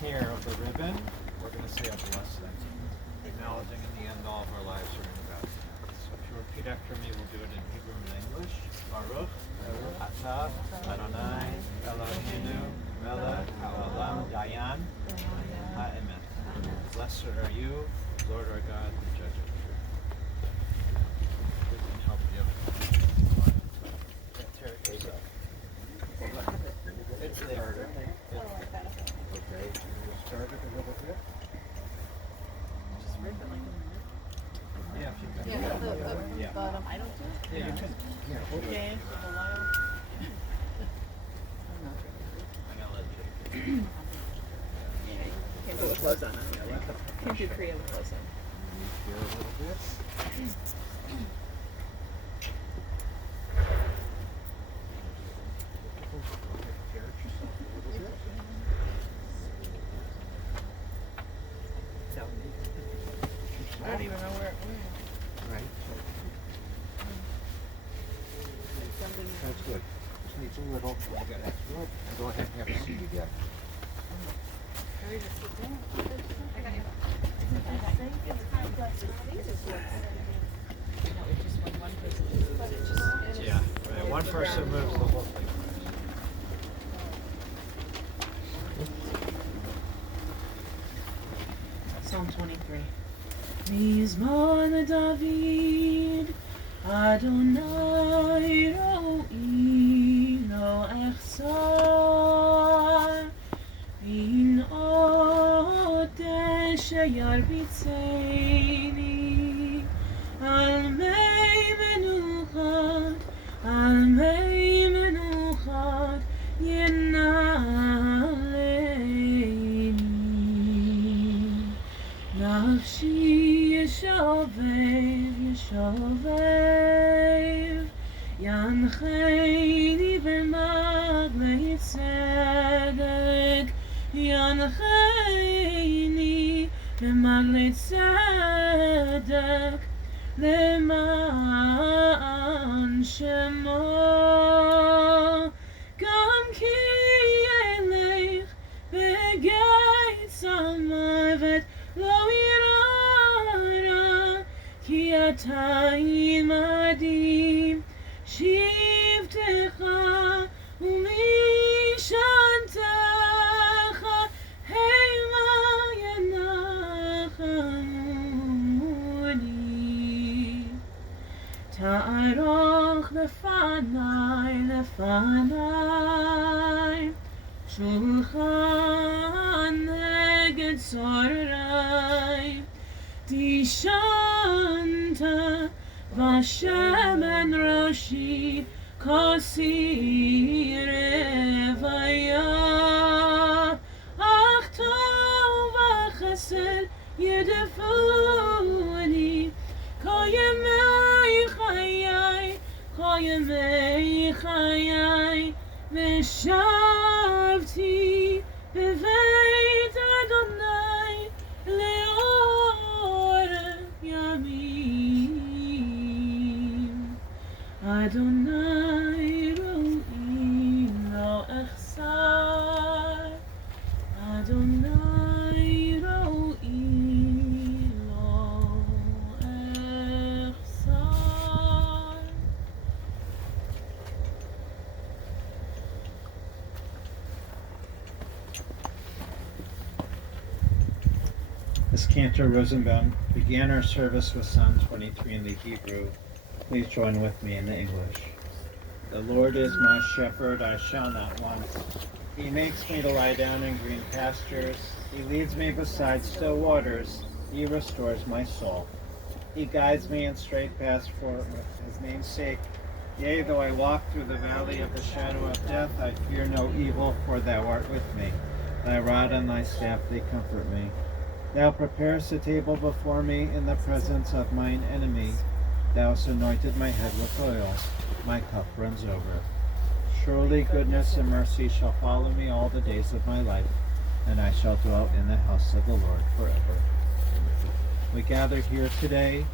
tear of the ribbon, we're going to say a blessing, acknowledging in the end all of our lives are in God's hands. So if you repeat after me, we'll do it in Hebrew and English. Baruch atah Adonai Eloheinu melech haolam dayan ha'emet. Blessed are you, Lord our God, the judge of truth. We can help you. Tear it yourself. It's there. Okay. Start it a little bit. Just rip it like Yeah, if you can. yeah, the bottom. I don't do it. Yeah, you can. Yeah. Okay, so the line. I'm gonna let you. Yeah, you can't do it with clothes on. Can't do Korea with clothes on. Here a little bit. Tear it yourself a little bit. I don't even know where it went. Right. That's good. Just needs a little. That's good. Go ahead and have a seat again. Yeah, right. One person moves the whole thing. Psalm 23. Mizmor David, Adonai ro'i lo echsar, in ode sheyarbitzeni, al mei menuchat, yenaleni. Nafshi yeshovev, yancheini b'maglei tzedek, yancheini b'maglei tzedek, leman shemo, gam ki yelech b'geit ha'movet lo yirara, ki ata imadi, shivtecha umishantecha, heima yenachamuni. Ta'aroch lefanai, shulchan neged tzorai, tishanta v'shemen roshi kosi revaya, ach tov v'chesed yedefuni, kol yemei chayai, v'shavti beveit Adonai le'orech yamim. Adonai ro'i lo echsar, Adonai ro'i lo echsar. As Cantor Rosenbaum began our service with Psalm 23 in the Hebrew, please join with me in the English. The Lord is my shepherd, I shall not want. He makes me to lie down in green pastures. He leads me beside still waters. He restores my soul. He guides me in straight paths for his name's sake. Yea, though I walk through the valley of the shadow of death, I fear no evil, for thou art with me. Thy rod and thy staff, they comfort me. Thou preparest a table before me in the presence of mine enemy. Thou hast anointed my head with oil. My cup runs over. Surely goodness and mercy shall follow me all the days of my life, and I shall dwell in the house of the Lord forever. We gather here today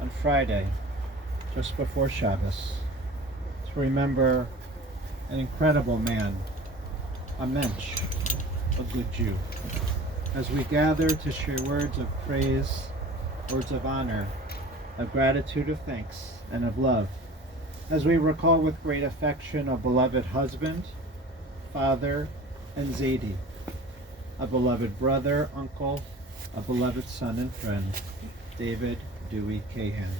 on Friday, just before Shabbos, to remember an incredible man, a mensch, a good Jew. As we gather to share words of praise, words of honor, of gratitude, of thanks, and of love, as we recall with great affection a beloved husband, father, and Zadie, a beloved brother, uncle, a beloved son and friend, David Dewey Kahan.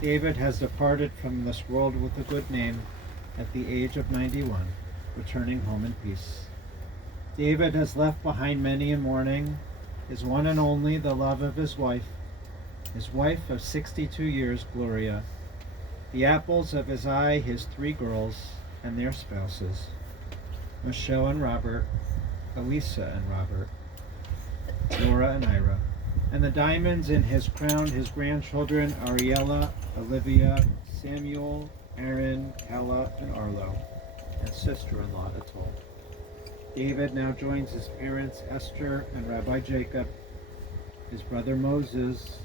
David has departed from this world with a good name at the age of 91, returning home in peace. David has left behind many in mourning, his one and only, the love of his wife of 62 years, Gloria, the apples of his eye, his 3 girls and their spouses, Michelle and Robert, Elisa and Robert, Laura and Ira, and the diamonds in his crown, his grandchildren, Ariella, Olivia, Samuel, Aaron, Ella, and Arlo, and sister-in-law, Atol. David now joins his parents, Esther and Rabbi Jacob, his brother Moses,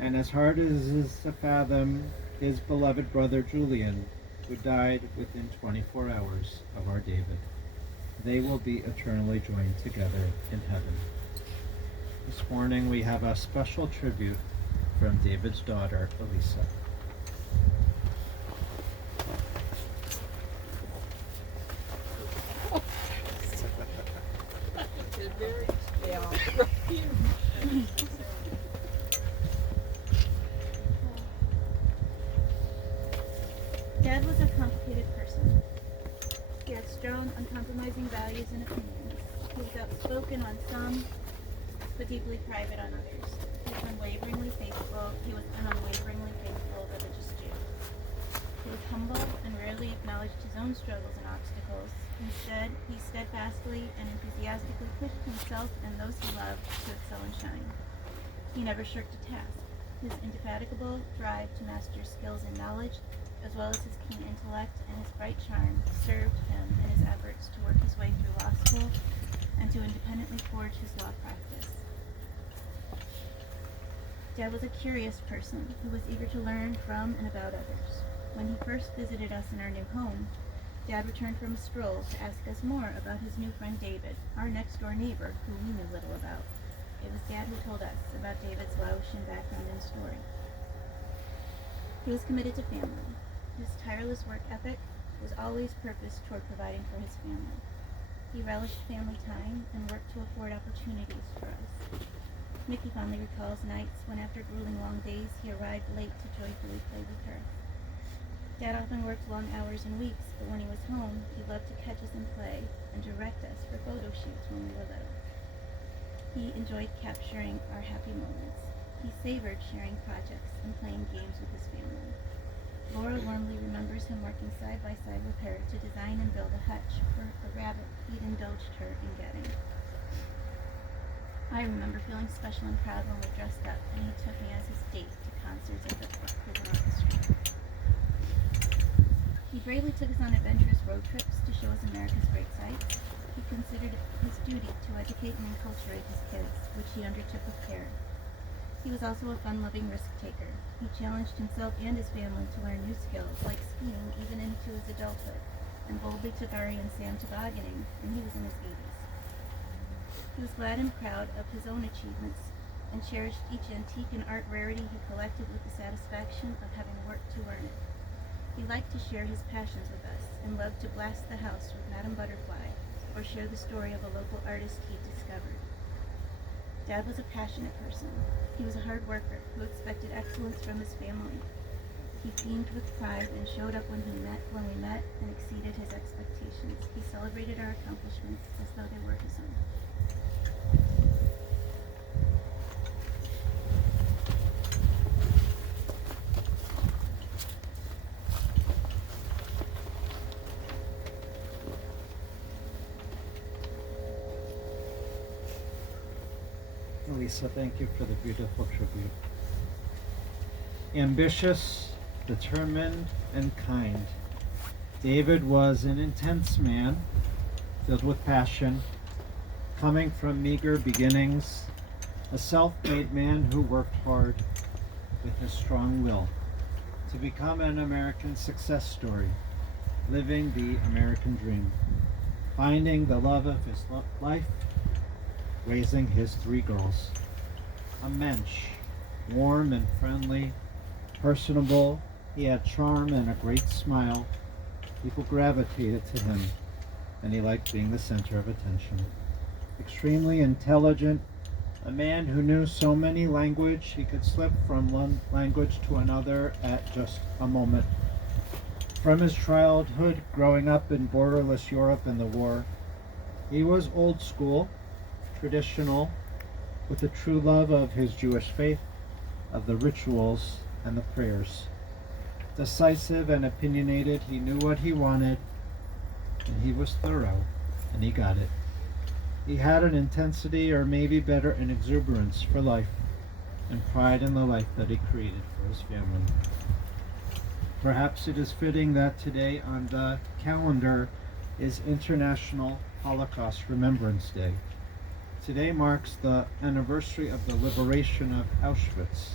and as hard as it is to fathom, his beloved brother Julian, who died within 24 hours of our David. They will be eternally joined together in heaven. This morning we have a special tribute from David's daughter, Elisa. Dad was a complicated person. He had strong, uncompromising values and opinions. He was outspoken on some, but deeply private on others. He was unwaveringly faithful. Religious Jew. He was humble and rarely acknowledged his own struggles and obstacles. Instead, he steadfastly and enthusiastically pushed himself and those he loved to excel and shine. He never shirked a task. His indefatigable drive to master skills and knowledge, as well as his keen intellect and his bright charm, served him in his efforts to work his way through law school and to independently forge his law practice. Dad was a curious person who was eager to learn from and about others. When he first visited us in our new home, Dad returned from a stroll to ask us more about his new friend David, our next-door neighbor, who we knew little about. It was Dad who told us about David's Laotian background and story. He was committed to family. His tireless work ethic was always purposed toward providing for his family. He relished family time and worked to afford opportunities for us. Mickey fondly recalls nights when, after grueling long days, he arrived late to joyfully play with her. Dad often worked long hours and weeks, but when he was home, he loved to catch us in play and direct us for photo shoots when we were little. He enjoyed capturing our happy moments. He savored sharing projects and playing games with his family. Laura warmly remembers him working side by side with her to design and build a hutch for a rabbit he'd indulged her in getting. I remember feeling special and proud when we dressed up and he took me as his date to concerts at the prison orchestra. He bravely took us on adventurous road trips to show us America's great sights. He considered it his duty to educate and enculturate his kids, which he undertook with care. He was also a fun-loving risk-taker. He challenged himself and his family to learn new skills, like skiing, even into his adulthood, and boldly took Ari and Sam tobogganing when he was in his 80s. He was glad and proud of his own achievements, and cherished each antique and art rarity he collected with the satisfaction of having worked to earn it. He liked to share his passions with us, and loved to blast the house with Madame Butterfly, or share the story of a local artist he'd discovered. Dad was a passionate person. He was a hard worker who expected excellence from his family. He beamed with pride and showed up when we met and exceeded his expectations. He celebrated our accomplishments as though they were his own. Lisa, thank you for the beautiful tribute. Ambitious, determined, and kind, David was an intense man, filled with passion, coming from meager beginnings, a self-made man who worked hard with a strong will to become an American success story living the American dream, finding the love of his life, raising his 3 girls. A mensch, warm and friendly, personable, he had charm and a great smile. People gravitated to him, and he liked being the center of attention. Extremely intelligent, a man who knew so many languages he could slip from one language to another at just a moment. From his childhood growing up in borderless Europe and the war, he was old school, traditional, with a true love of his Jewish faith, of the rituals and the prayers. Decisive and opinionated, he knew what he wanted, and he was thorough, and he got it. He had an intensity, or maybe better, an exuberance for life, and pride in the life that he created for his family. Perhaps it is fitting that today on the calendar is International Holocaust Remembrance Day. Today marks the anniversary of the liberation of Auschwitz,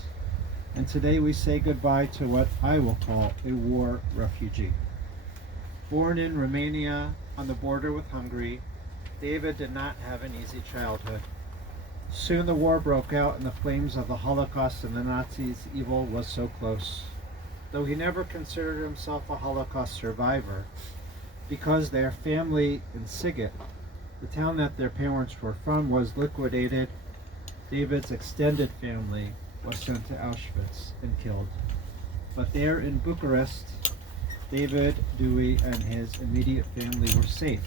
and today we say goodbye to what I will call a war refugee. Born in Romania on the border with Hungary, David did not have an easy childhood. Soon the war broke out, and the flames of the Holocaust and the Nazis' evil was so close. Though he never considered himself a Holocaust survivor, because their family in Sighet, the town that their parents were from, was liquidated, David's extended family was sent to Auschwitz and killed. But there in Bucharest, David, Dewey, and his immediate family were safe,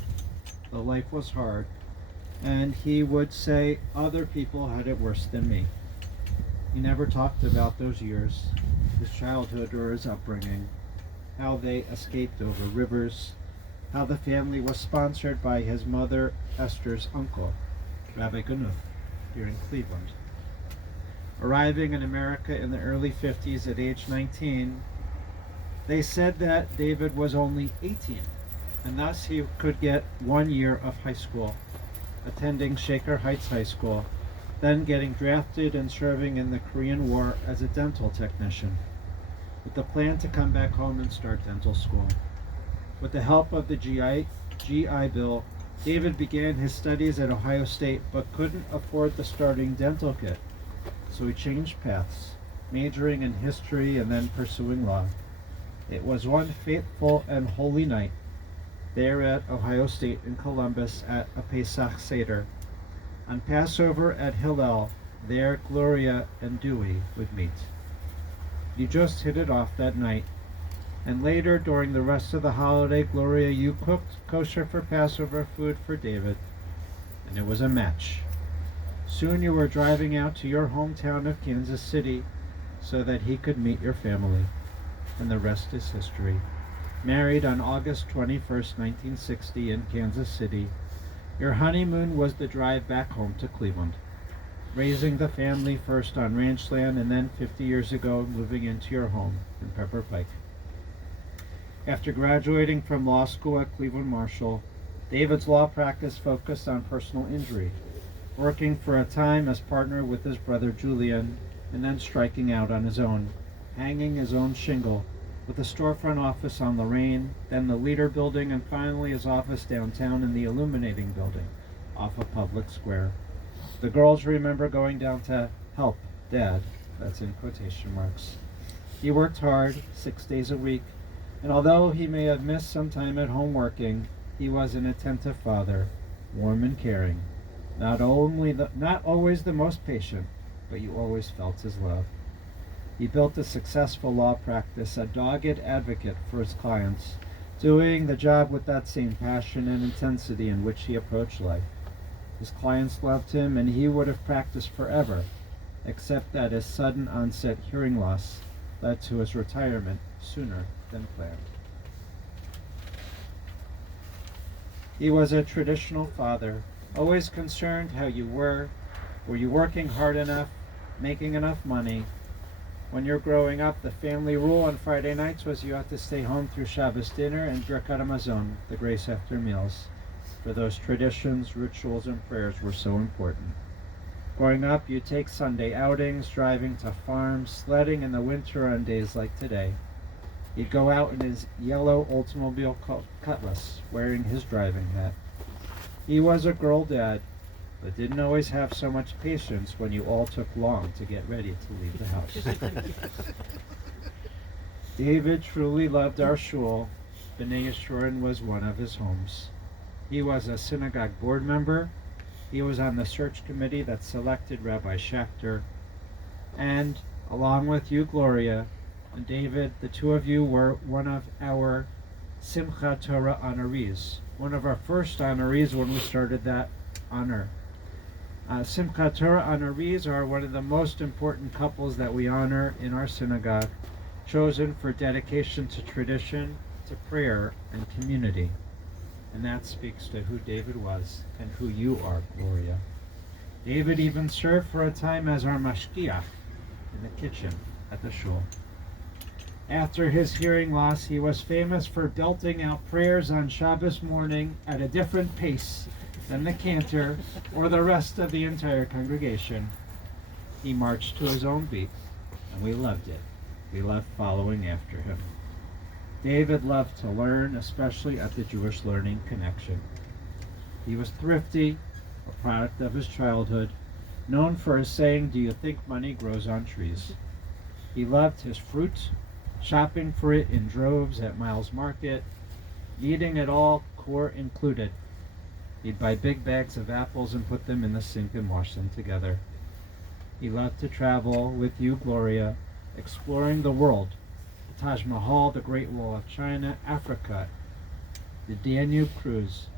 though life was hard, and he would say other people had it worse than me. He never talked about those years, his childhood or his upbringing, how they escaped over rivers, how the family was sponsored by his mother Esther's uncle, Rabbi Ganuth, here in Cleveland. Arriving in America in the early 50s at age 19, they said that David was only 18, and thus he could get 1 year of high school, attending Shaker Heights High School, then getting drafted and serving in the Korean War as a dental technician, with the plan to come back home and start dental school. With the help of the GI Bill, David began his studies at Ohio State, but couldn't afford the starting dental kit. So he changed paths, majoring in history and then pursuing law. It was one fateful and holy night there at Ohio State in Columbus at a Pesach Seder. On Passover at Hillel, there Gloria and Dewey would meet. You just hit it off that night. And later, during the rest of the holiday, Gloria, you cooked kosher for Passover food for David, and it was a match. Soon you were driving out to your hometown of Kansas City so that he could meet your family, and the rest is history. Married on August 21st, 1960 in Kansas City, your honeymoon was the drive back home to Cleveland, raising the family first on ranch land and then 50 years ago moving into your home in Pepper Pike. After graduating from law school at Cleveland Marshall, David's law practice focused on personal injury, working for a time as partner with his brother Julian, and then striking out on his own, hanging his own shingle, with a storefront office on Lorraine, then the Leader Building, and finally his office downtown in the Illuminating Building, off of Public Square. The girls remember going down to help Dad, that's in quotation marks. He worked hard, 6 days a week, and although he may have missed some time at home working, he was an attentive father, warm and caring. Not always the most patient, but you always felt his love. He built a successful law practice, a dogged advocate for his clients, doing the job with that same passion and intensity in which he approached life. His clients loved him, and he would have practiced forever, except that his sudden onset hearing loss led to his retirement sooner than planned. He was a traditional father, always concerned how you were you working hard enough, making enough money. When you're growing up, the family rule on Friday nights was you had to stay home through Shabbos dinner and Birkat Hamazon, the grace after meals, for those traditions, rituals, and prayers were so important. Growing up, you'd take Sunday outings, driving to farms, sledding in the winter on days like today. He'd go out in his yellow Oldsmobile Cutlass, wearing his driving hat. He was a girl dad, but didn't always have so much patience when you all took long to get ready to leave the house. David truly loved our shul. B'nai Yeshurun was one of his homes. He was a synagogue board member. He was on the search committee that selected Rabbi Schachter. And along with you, Gloria, and David, the two of you were one of our Simchat Torah honorees, one of our first honorees when we started that honor. Simchat Torah honorees are one of the most important couples that we honor in our synagogue, chosen for dedication to tradition, to prayer, and community. And that speaks to who David was and who you are, Gloria. David even served for a time as our mashgiach in the kitchen at the shul. After his hearing loss, he was famous for belting out prayers on Shabbos morning at a different pace than the cantor or the rest of the entire congregation. He marched to his own beat, and we loved it. We loved following after him. David loved to learn, especially at the Jewish Learning Connection. He was thrifty, a product of his childhood, known for his saying, "Do you think money grows on trees?" He loved his fruit, shopping for it in droves at Miles Market, eating it all, core included. He'd buy big bags of apples and put them in the sink and wash them together. He loved to travel with you, Gloria, exploring the world, the Taj Mahal, the Great Wall of China, Africa, the Danube cruise,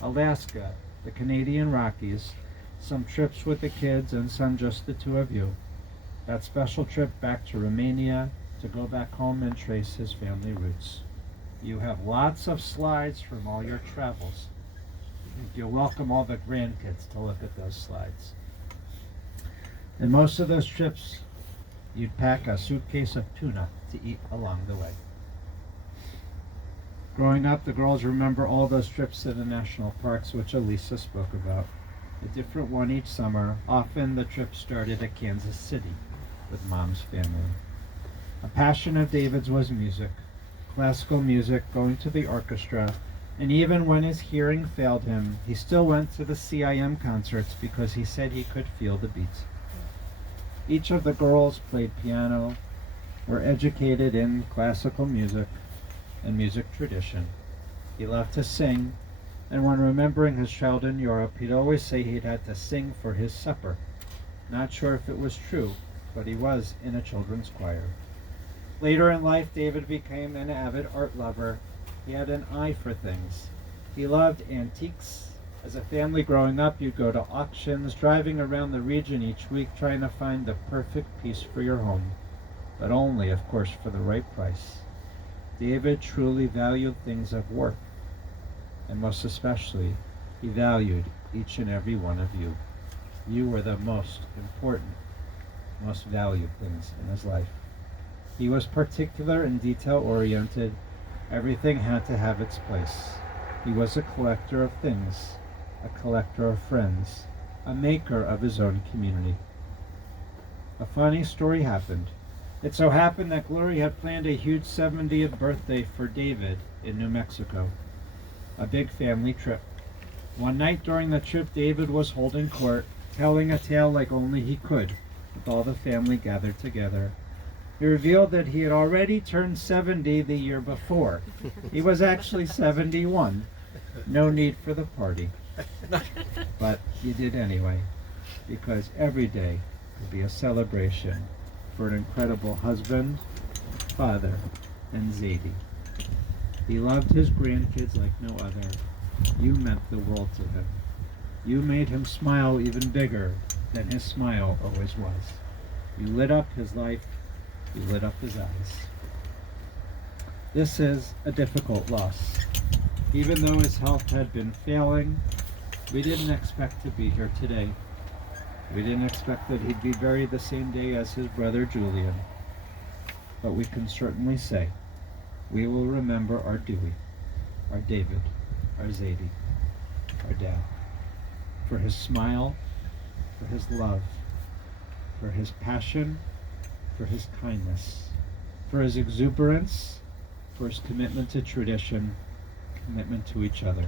Alaska, the Canadian Rockies, some trips with the kids and some just the two of you. That special trip back to Romania to go back home and trace his family roots. You have lots of slides from all your travels. You'll welcome all the grandkids to look at those slides. And most of those trips, you'd pack a suitcase of tuna to eat along the way. Growing up, the girls remember all those trips to the national parks, which Elisa spoke about. A different one each summer. Often the trip started at Kansas City with Mom's family. A passion of David's was music, classical music, going to the orchestra, and even when his hearing failed him, he still went to the CIM concerts because he said he could feel the beats. Each of the girls played piano, were educated in classical music and music tradition. He loved to sing, and when remembering his childhood in Europe, he'd always say he'd had to sing for his supper. Not sure if it was true, but he was in a children's choir. Later in life, David became an avid art lover. He had an eye for things. He loved antiques. As a family growing up, you'd go to auctions, driving around the region each week trying to find the perfect piece for your home, but only, of course, for the right price. David truly valued things of worth, and most especially, he valued each and every one of you. You were the most important, most valued things in his life. He was particular and detail-oriented. Everything had to have its place. He was a collector of things, a collector of friends, a maker of his own community. A funny story happened. It so happened that Gloria had planned a huge 70th birthday for David in New Mexico, a big family trip. One night during the trip, David was holding court, telling a tale like only he could, with all the family gathered together. He revealed that he had already turned 70 the year before. He was actually 71. No need for the party. But he did anyway, because every day would be a celebration for an incredible husband, father, and Zadie. He loved his grandkids like no other. You meant the world to him. You made him smile even bigger than his smile always was. You lit up his life. You lit up his eyes. This is a difficult loss. Even though his health had been failing, we didn't expect to be here today. We didn't expect that he'd be buried the same day as his brother Julian. But we can certainly say, we will remember our Dewey, our David, our Zadie, our dad, for his smile, for his love, for his passion, for his kindness, for his exuberance, for his commitment to tradition, commitment to each other.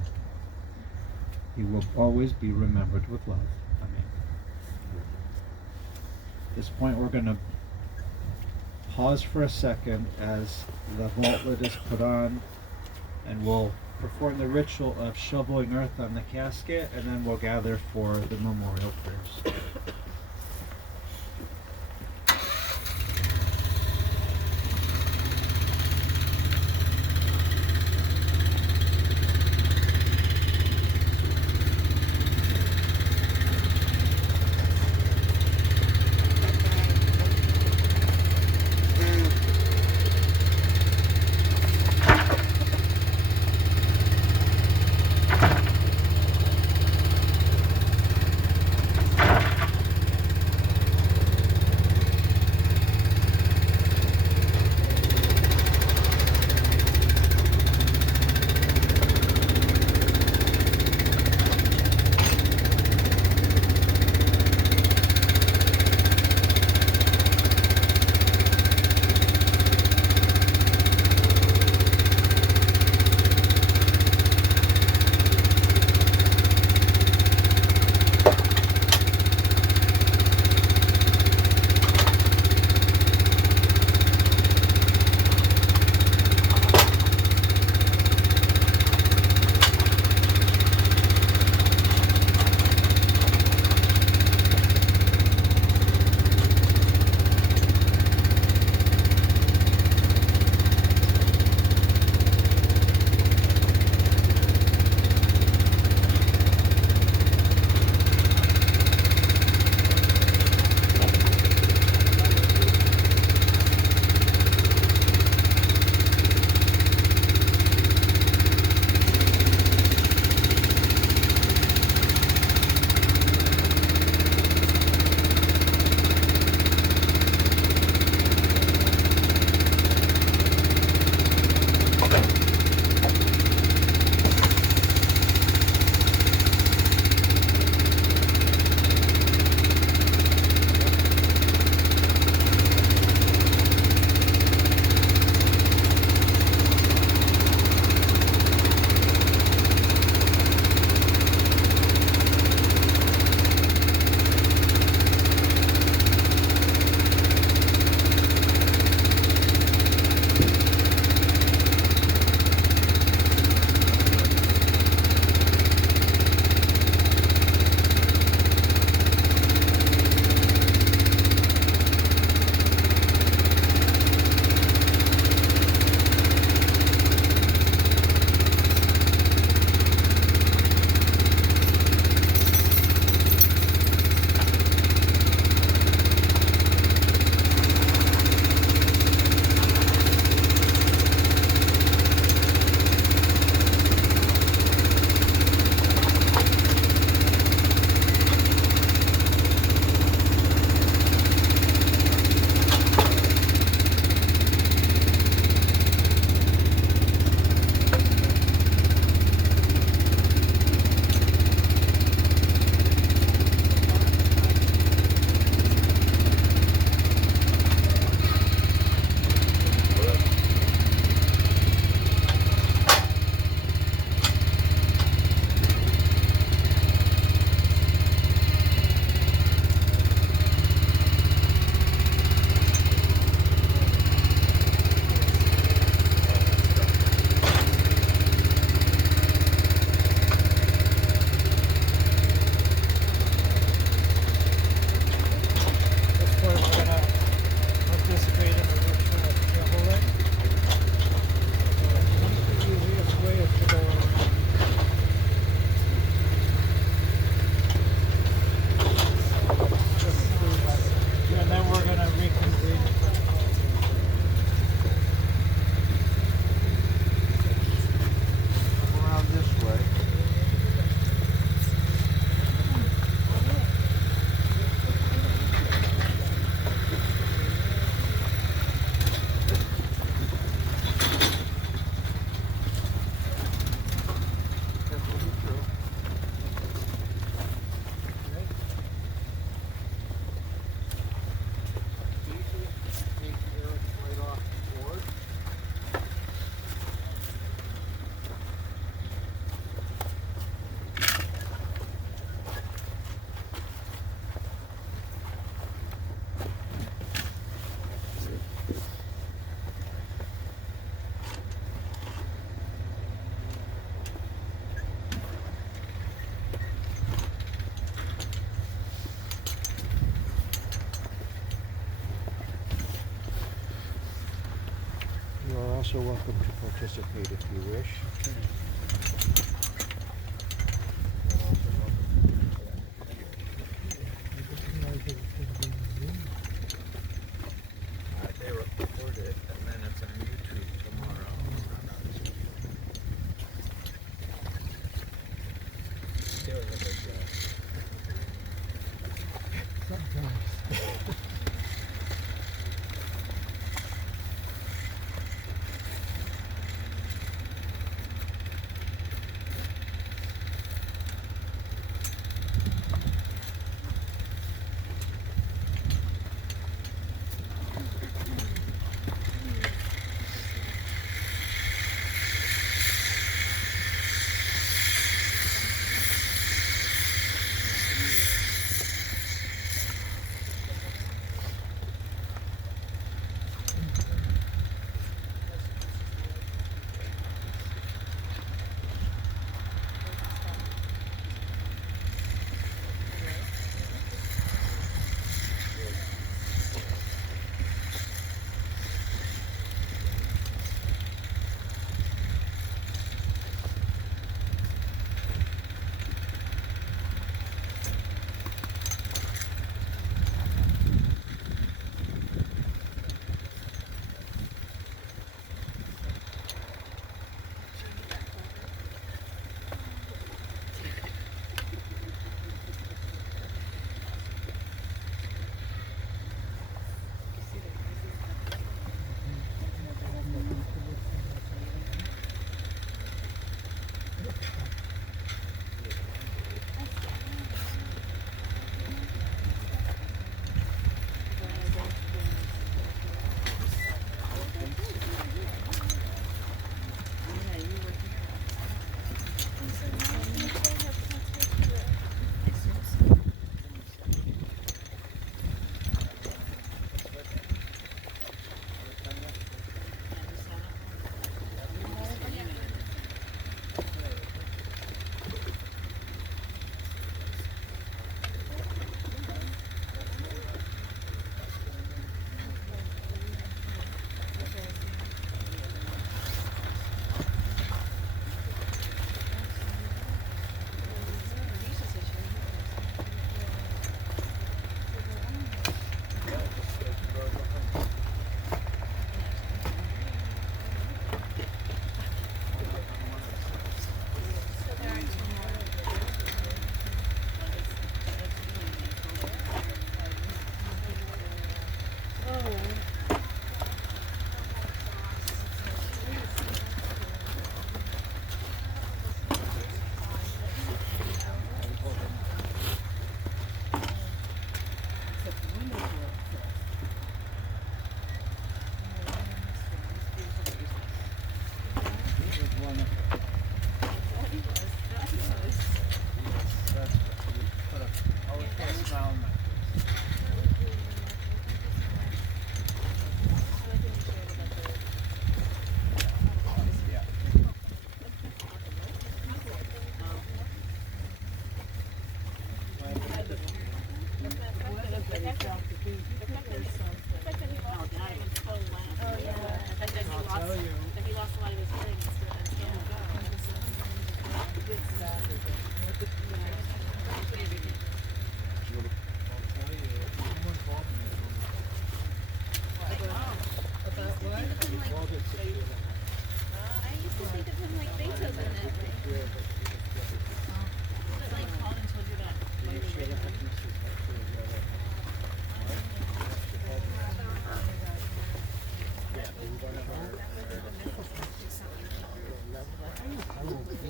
He will always be remembered with love. Amen. At this point, we're going to pause for a second as the vault lid is put on, and we'll perform the ritual of shoveling earth on the casket, and then we'll gather for the memorial prayers. also welcome to participate if you wish. They record it and then it's on YouTube tomorrow.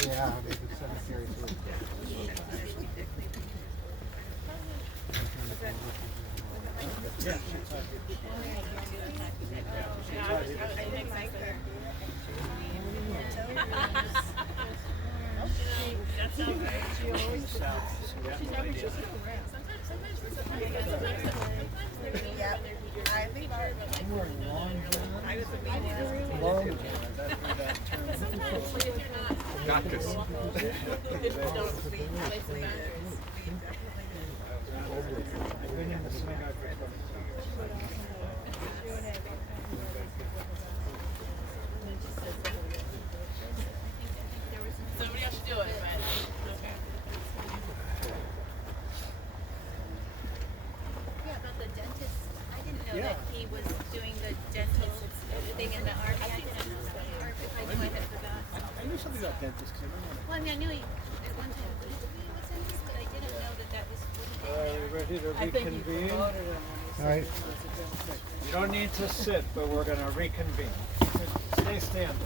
Yeah, maybe cemetery too. there was some. Somebody else should do it, but okay. Yeah, about the dentist. I didn't know that he was doing the dental thing in the army. I didn't know that. Or if I knew, I had forgot. I knew something about dentists because I remember. Well, I mean, I knew he at one time he was dentist, but I didn't know that was what he Are did. you ready to I think you reconvene? promoted him when you All right. said he was a dentist. You don't need to sit, but we're going to reconvene. Stay standing.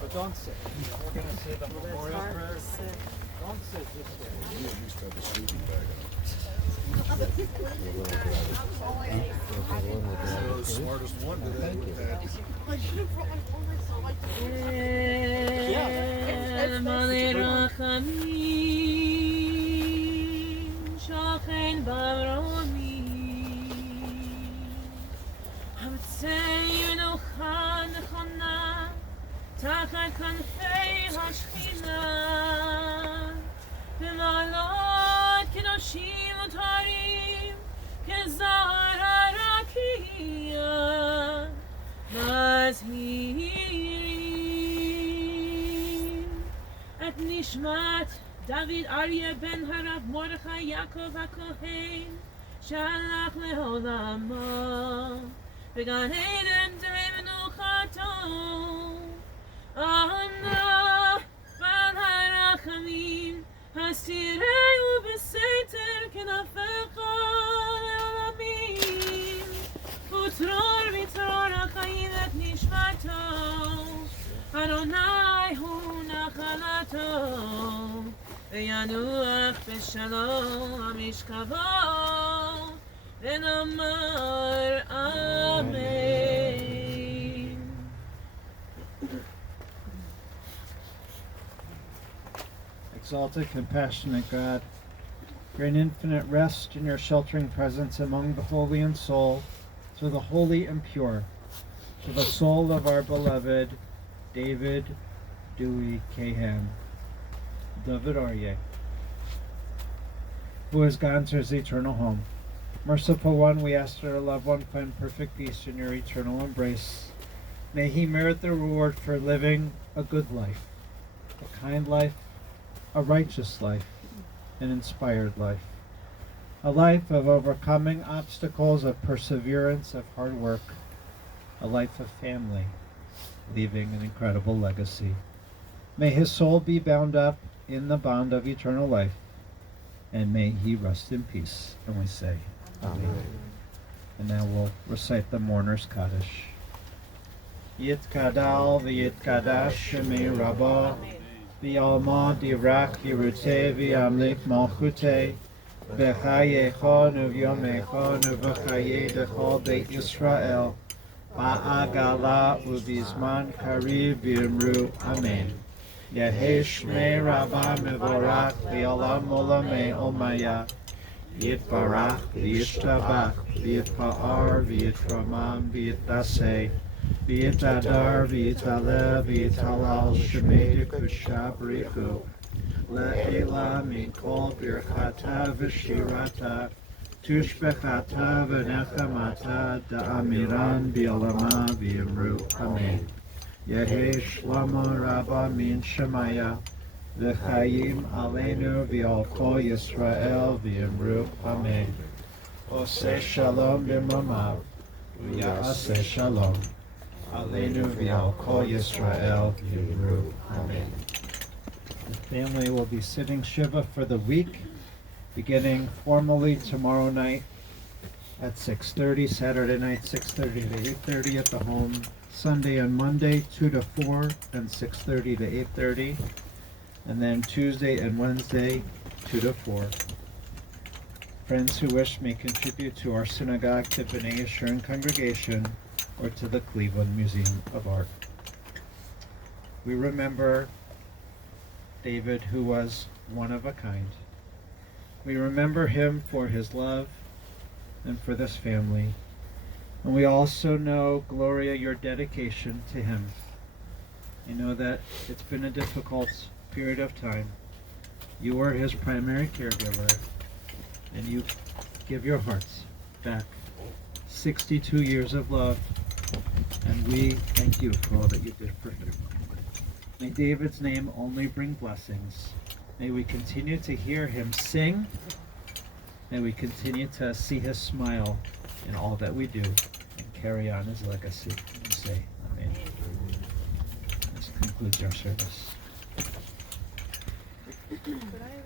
But don't sit. We're going to say the memorial prayer. Don't sit, just stay. מלא רחמים, שוכן במרומים, המצא מנוחה נכונה, תחת כנפי השכינה, במעלות קדושים וטהרים, כזהר הרקיע, מזהירים את נשמת דוד אריה בן הרב מרדכי יעקב הכהן, שהלך לעולמו, בגן עדן תהא מנוחתו. אנא בעל הרחמים, הסתירהו בסתר כנפיך לעולמים, ותרור בתרור החיים את נשמתו, אדוני הוא נחלתו, וינוח בשלום המשכבו, ונאמר אמן. Exalted, compassionate God, grant infinite rest in your sheltering presence among the holy and soul, to the holy and pure, to the soul of our beloved David Dewey Kahan, David Aryeh, who has gone to his eternal home. Merciful One, we ask that our loved one find perfect peace in your eternal embrace. May he merit the reward for living a good life, a kind life, a righteous life, an inspired life, a life of overcoming obstacles, of perseverance, of hard work, a life of family, leaving an incredible legacy. May his soul be bound up in the bond of eternal life, and may he rest in peace. And we say, Amen. And now we'll recite the mourner's Kaddish. Yitkadal v'yitkadash shemei Rabbah, v'yalma divrak yiruteh v'yamlik malchuteh, v'chayechon u'vyomechon u'v'chaye dechol beit Yisrael, ba'agala u'bizman kariv v'yimru Amen. Yehei shmei Rabbah mevorach v'yalam olamei omaya, v'yitbarach v'yishtabach v'yitpa'ar v'yitramam v'yitdaseh, v'yitadar v'yitaleh v'yitalal shemei dekusha b'richu, le'ela min kol birchata v'shirata, tushbechata v'nechamata da'amiran v'yalama v'yimru Amen. Yehei Shlomo Rabba min Shemaya, v'chayim aleinu v'al kol Yisrael v'yimru Amen. Oseh shalom b'mamav, v'ya'aseh shalom aleinu v'al kol Yisrael v'yimru Amen. The family will be sitting Shiva for the week, beginning formally tomorrow night at 6:30, Saturday night 6:30 to 8:30 at the home, Sunday and Monday 2 to 4 and 6:30 to 8:30, and then Tuesday and Wednesday 2 to 4. Friends who wish may contribute to our synagogue to B'nai Yeshurun congregation or to the Cleveland Museum of Art. We remember David, who was one of a kind. We remember him for his love and for this family. And we also know, Gloria, your dedication to him. I know that it's been a difficult period of time. You are his primary caregiver, and you give your hearts back 62 years of love, and we thank you for all that you did for him. May David's name only bring blessings. May we continue to hear him sing. May we continue to see his smile in all that we do and carry on his legacy. We say amen. This concludes our service. Could I